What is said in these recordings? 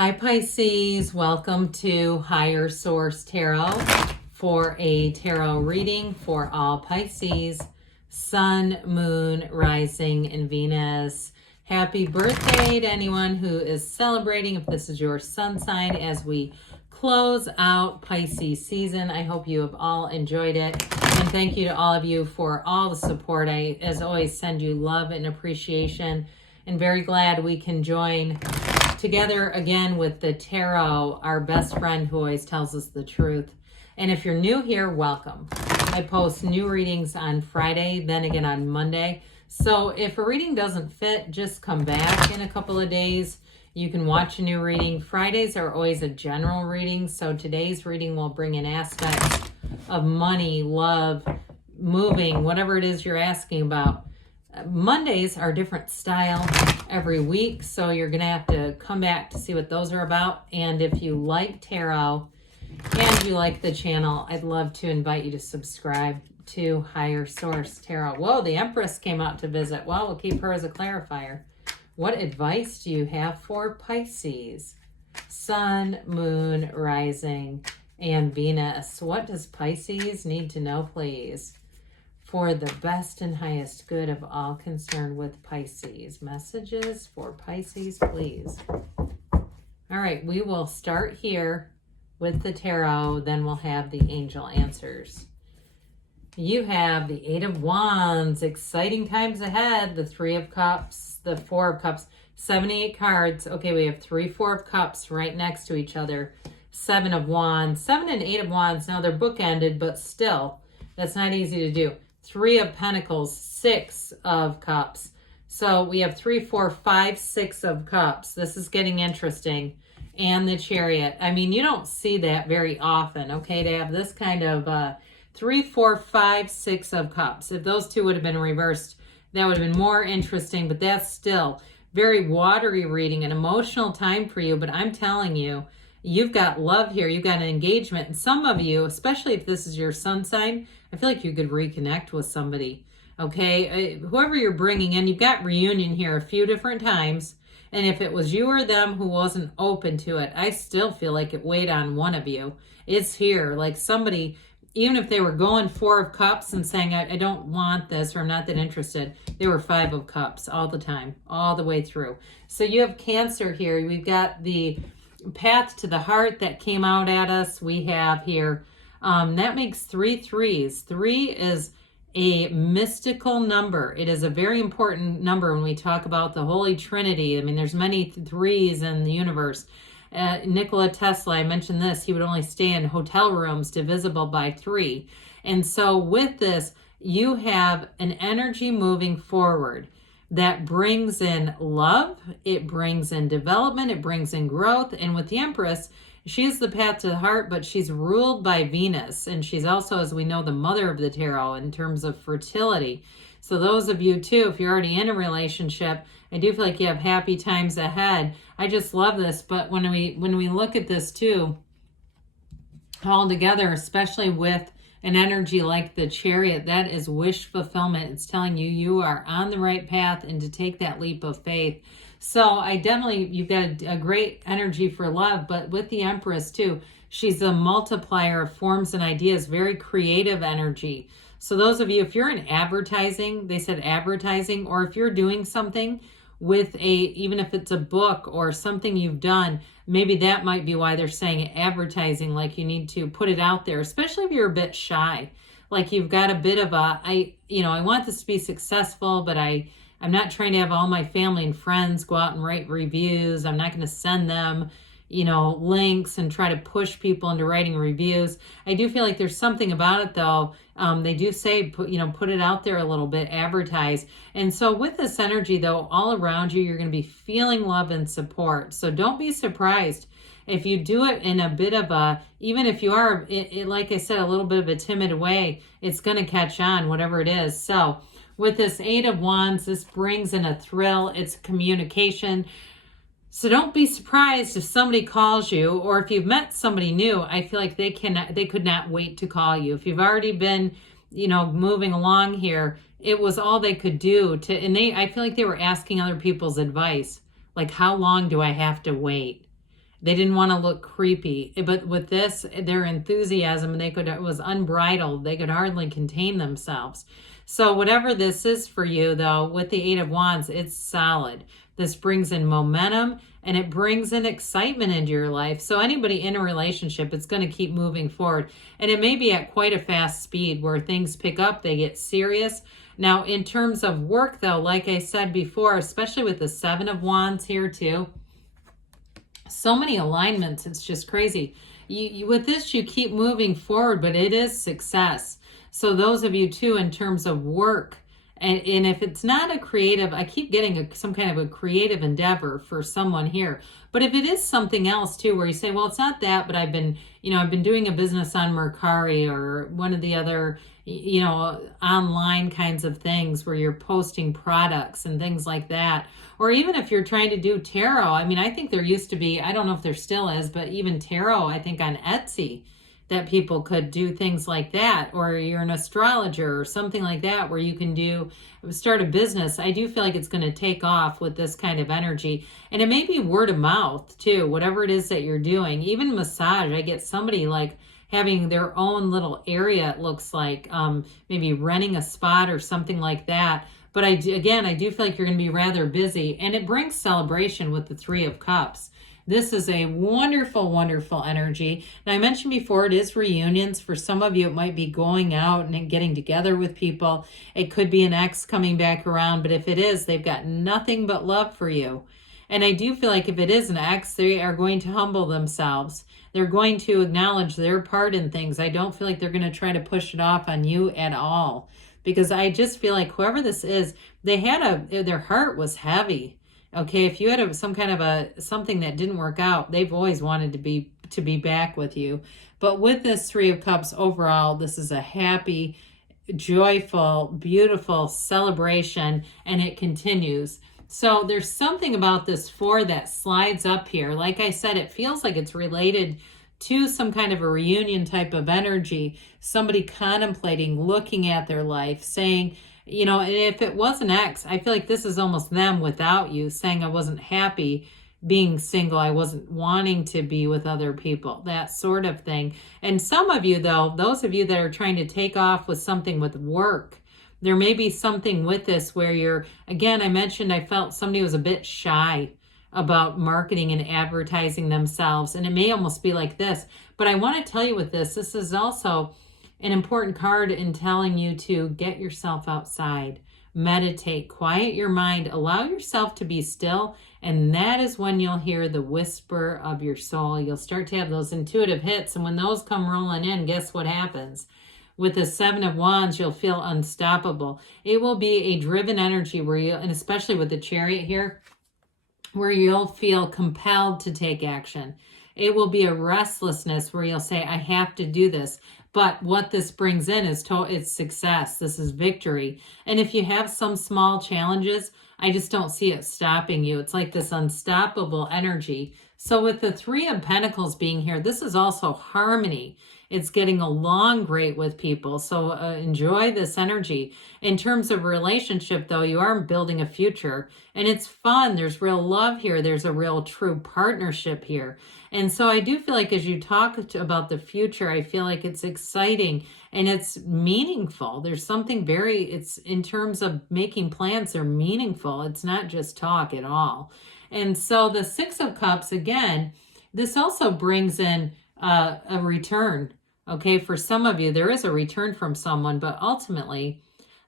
Hi Pisces, welcome to Higher Source Tarot for a tarot reading for all Pisces, Sun, Moon, Rising, and Venus. Happy birthday to anyone who is celebrating, if this is your sun sign, as we close out Pisces season. I hope you have all enjoyed it. And thank you to all of you for all the support. I, as always, send you love and appreciation, and very glad we can join together again with the tarot, our best friend who always tells us the truth. And if you're new here, welcome. I post new readings on Friday, then again on Monday. So if a reading doesn't fit, just come back in a couple of days. You can watch a new reading. Fridays are always a general reading, so today's reading will bring in aspects of money, love, moving, whatever it is you're asking about. Mondays are different style every week, so you're going to have to come back to see what those are about. And if you like tarot and you like the channel, I'd love to invite you to subscribe to Higher Source Tarot. Whoa, the Empress came out to visit. Well, we'll keep her as a clarifier. What advice do you have for Pisces? Sun, Moon, Rising, and Venus. What does Pisces need to know, please? For the best and highest good of all concerned with Pisces. Messages for Pisces, please. All right, we will start here with the tarot, then we'll have the angel answers. You have the Eight of Wands, exciting times ahead, the Three of Cups, the Four of Cups, 78 cards. Okay, we have 3, 4 of Cups right next to each other. 7 of Wands, 7 and 8 of Wands. Now they're bookended, but still, that's not easy to do. 3 of Pentacles, 6 of Cups. So we have 3, 4, 5, 6 of Cups. This is getting interesting. And the Chariot. I mean, you don't see that very often, okay, to have this kind of 3, 4, 5, 6 of Cups. If those two would have been reversed, that would have been more interesting, but that's still very watery reading, an emotional time for you. But I'm telling you, you've got love here. You've got an engagement. And some of you, especially if this is your sun sign, I feel like you could reconnect with somebody, okay? Whoever you're bringing in, you've got reunion here a few different times. And if it was you or them who wasn't open to it, I still feel like it weighed on one of you. It's here. Like somebody, even if they were going 4 of Cups and saying, I don't want this, or I'm not that interested, they were 5 of Cups all the time, all the way through. So you have Cancer here. We've got the Path to the Heart that came out at us. We have here, that makes 3 3s. 3 is a mystical number. It is a very important number when we talk about the Holy Trinity. I mean, there's many 3s in the universe. Nikola Tesla, I mentioned this, he would only stay in hotel rooms divisible by 3. And so with this, you have an energy moving forward that brings in love, it brings in development, it brings in growth. And with the Empress, she is the path to the heart, but she's ruled by Venus. And she's also, as we know, the mother of the tarot in terms of fertility. So those of you too, if you're already in a relationship, I do feel like you have happy times ahead. I just love this. But when we look at this too, all together, especially with an energy like the Chariot, that is wish fulfillment. It's telling you you are on the right path and to take that leap of faith. So you've got a great energy for love, but with the Empress too, she's a multiplier of forms and ideas, very creative energy. So those of you, if you're in advertising, they said advertising, or if you're doing something with even if it's a book or something you've done, maybe that might be why they're saying advertising, like you need to put it out there, especially if you're a bit shy. Like you've got a bit of I want this to be successful, but I'm not trying to have all my family and friends go out and write reviews. I'm not going to send them, links and try to push people into writing reviews. I do feel like there's something about it though. They do say, put it out there a little bit, advertise. And so with this energy though, all around you, you're going to be feeling love and support. So don't be surprised if you do it in a bit of even if you are, like I said, a little bit of a timid way, it's going to catch on, whatever it is. So with this 8 of Wands, this brings in a thrill. It's communication. So don't be surprised if somebody calls you, or if you've met somebody new. I feel like they could not wait to call you. If you've already been, moving along here, it was all they could do I feel like they were asking other people's advice. Like, how long do I have to wait? They didn't want to look creepy. But with this, their enthusiasm, it was unbridled. They could hardly contain themselves. So whatever this is for you, though, with the Eight of Wands, it's solid. This brings in momentum and it brings in excitement into your life. So anybody in a relationship, it's going to keep moving forward. And it may be at quite a fast speed where things pick up, they get serious. Now, in terms of work, though, like I said before, especially with the Seven of Wands here too, so many alignments, it's just crazy. With this, you keep moving forward, but it is success. So those of you too, in terms of work, and if it's not a creative, I keep getting some kind of a creative endeavor for someone here. But if it is something else too, where you say, well, it's not that, but I've been doing a business on Mercari or one of the other, online kinds of things where you're posting products and things like that. Or even if you're trying to do tarot, I mean, I think there used to be, I don't know if there still is, but even tarot, I think on Etsy, that people could do things like that. Or you're an astrologer or something like that where you can start a business. I do feel like it's going to take off with this kind of energy. And it may be word of mouth too, whatever it is that you're doing. Even massage, I get somebody like having their own little area, it looks like, maybe renting a spot or something like that. But I do feel like you're going to be rather busy, and it brings celebration with the Three of Cups. This is a wonderful, wonderful energy. Now, I mentioned before, it is reunions. For some of you, it might be going out and getting together with people. It could be an ex coming back around, but if it is, they've got nothing but love for you. And I do feel like if it is an ex, they are going to humble themselves. They're going to acknowledge their part in things. I don't feel like they're going to try to push it off on you at all. Because I just feel like whoever this is, their heart was heavy. Okay, if you had some kind of something that didn't work out, they've always wanted to be back with you. But with this Three of Cups overall, this is a happy, joyful, beautiful celebration, and it continues. So there's something about this Four that slides up here. Like I said, it feels like it's related to some kind of a reunion type of energy, somebody contemplating, looking at their life, saying, and if it was an ex, I feel like this is almost them without you, saying I wasn't happy being single, I wasn't wanting to be with other people, that sort of thing. And some of you, though, those of you that are trying to take off with something with work, there may be something with this where I felt somebody was a bit shy about marketing and advertising themselves. And it may almost be like this. But I want to tell you with this is also an important card in telling you to get yourself outside, meditate, quiet your mind, allow yourself to be still. And that is when you'll hear the whisper of your soul. You'll start to have those intuitive hits. And when those come rolling in, guess what happens? With the Seven of Wands, you'll feel unstoppable. It will be a driven energy and especially with the Chariot here, where you'll feel compelled to take action. It will be a restlessness where you'll say, I have to do this. But what this brings in is it's success. This is victory. And if you have some small challenges, I just don't see it stopping you. It's like this unstoppable energy. So with the Three of Pentacles being here, this is also harmony. It's getting along great with people. So enjoy this energy. In terms of relationship, though, you are building a future. And it's fun. There's real love here. There's a real true partnership here. And so I do feel like as you talk about the future, I feel like it's exciting and it's meaningful. There's something it's in terms of making plans, they're meaningful. It's not just talk at all. And so the Six of Cups, again, this also brings in a return. Okay, for some of you, there is a return from someone, but ultimately,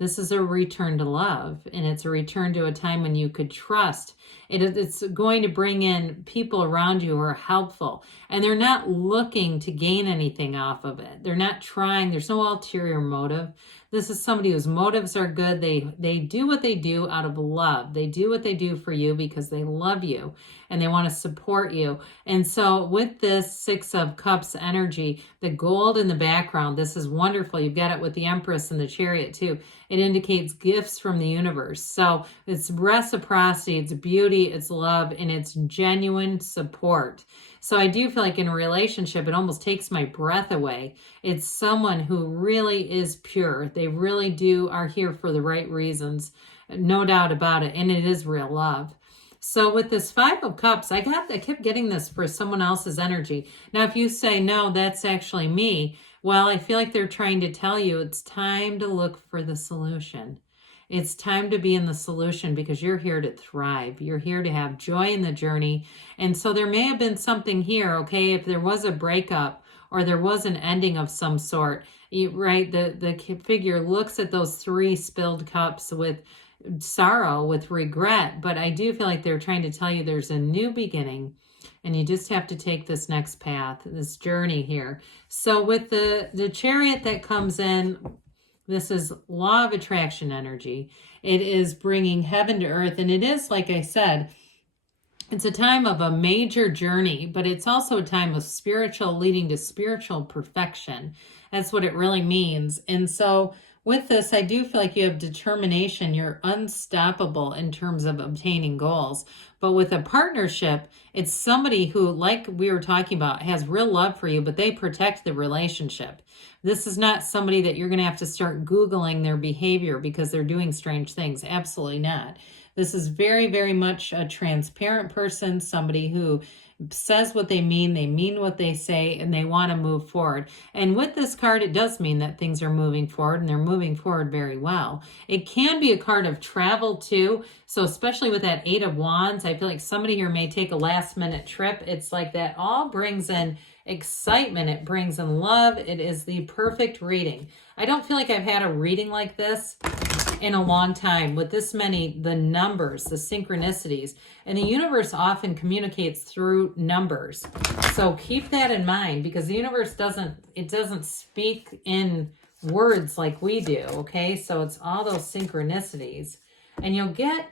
this is a return to love, and it's a return to a time when you could trust. It's going to bring in people around you who are helpful, and they're not looking to gain anything off of it. They're not trying. There's no ulterior motive. This is somebody whose motives are good. They do what they do out of love. They do what they do for you because they love you and they want to support you. And so with this Six of Cups energy, the gold in the background, this is wonderful. You've got it with the Empress and the Chariot too. It indicates gifts from the universe. So it's reciprocity, it's beauty, it's love, and it's genuine support. So I do feel like in a relationship, it almost takes my breath away. It's someone who really is pure. They really are here for the right reasons. No doubt about it. And it is real love. So with this Five of Cups, I kept getting this for someone else's energy. Now, if you say, no, that's actually me, well, I feel like they're trying to tell you it's time to look for the solution. It's time to be in the solution because you're here to thrive. You're here to have joy in the journey. And so there may have been something here, okay, if there was a breakup or there was an ending of some sort, right? The figure looks at those three spilled cups with sorrow, with regret, but I do feel like they're trying to tell you there's a new beginning and you just have to take this next path, this journey here. So with the Chariot that comes in, this is law of attraction energy. It is bringing heaven to earth, and it is, like I said, it's a time of a major journey, but it's also a time of spiritual leading to spiritual perfection. That's what it really means. And so with this, I do feel like you have determination. You're unstoppable in terms of obtaining goals. But with a partnership, it's somebody who, like we were talking about, has real love for you, but they protect the relationship. This is not somebody that you're going to have to start Googling their behavior because they're doing strange things. Absolutely not. This is very, very much a transparent person, somebody who says what they mean what they say, and they want to move forward. And with this card, it does mean that things are moving forward, and they're moving forward very well. It can be a card of travel too. So especially with that Eight of Wands, I feel like somebody here may take a last minute trip. It's like that all brings in excitement. It brings in love. It is the perfect reading. I don't feel like I've had a reading like this in a long time with this many, the numbers, the synchronicities, and the universe often communicates through numbers. So keep that in mind because the universe doesn't speak in words like we do. Okay. So it's all those synchronicities, and you'll get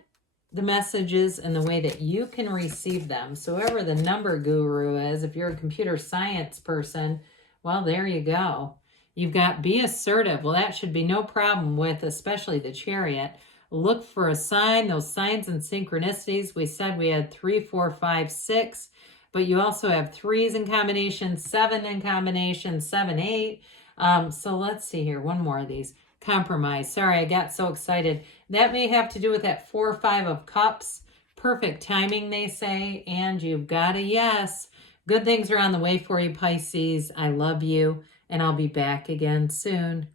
the messages in the way that you can receive them. So whoever the number guru is, if you're a computer science person, well, there you go. You've got be assertive. Well, that should be no problem with especially the Chariot. Look for a sign, those signs and synchronicities. We said we had 3, 4, 5, 6, but you also have 3s in combination, 7 in combination, 7, 8. So let's see here. One more of these. Compromise. Sorry, I got so excited. That may have to do with that 4, 5 of Cups. Perfect timing, they say. And you've got a yes. Good things are on the way for you, Pisces. I love you. And I'll be back again soon.